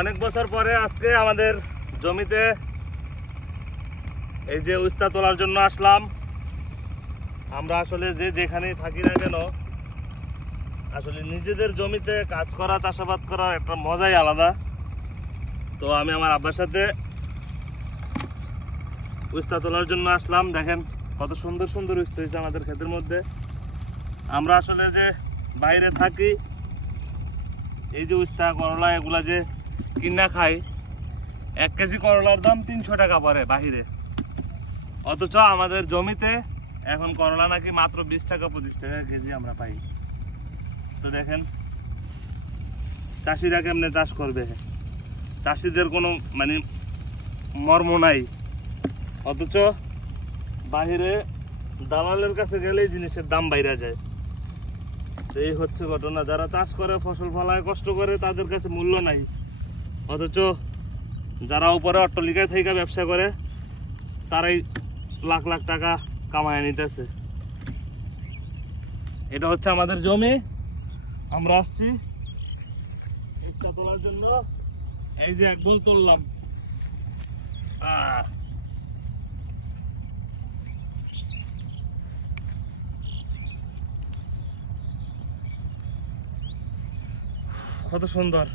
অনেক বছর পরে আজকে আমাদের জমিতে এই যে উস্তা তোলার জন্য আসলাম। আমরা আসলে যে যেখানেই থাকি না কেন, আসলে নিজেদের জমিতে কাজ করা, চাষাবাদ করার একটা মজাই আলাদা। তো আমি আমার আব্বার সাথে উস্তা তোলার জন্য আসলাম। দেখেন কত সুন্দর সুন্দর উস্তা হয়েছে আমাদের ক্ষেতের মধ্যে। আমরা আসলে যে বাইরে থাকি, এই যে উস্তা করলা এগুলা যে কিনা খাই, 1 কেজি করলার দাম 300 টাকা পড়ে বাহিরে। অথচ আমাদের জমিতে এখন করলা নাকি মাত্র 20 টাকা 25 টাকা কেজি আমরা পাই। তো দেখেন চাষিরা কেমনে চাষ করবে, চাষিদের কোনো মানে মর্ম নাই। অথচ বাহিরে দালালের কাছে গেলেই জিনিসের দাম বাইরে যায়। তো এই হচ্ছে ঘটনা। যারা চাষ করে, ফসল ফলায়, কষ্ট করে, তাদের কাছে মূল্য নাই। অথচ যারা উপরে অট্টালিকায় থেকে ব্যবসা করে, তারাই লাখ লাখ টাকা কামায় নিতেছে। এটা হচ্ছে আমাদের জমি। আমরা আসছি উস্তা তোলার জন্য। এই যে 1 বল তুললাম। কত সুন্দর।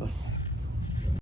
बस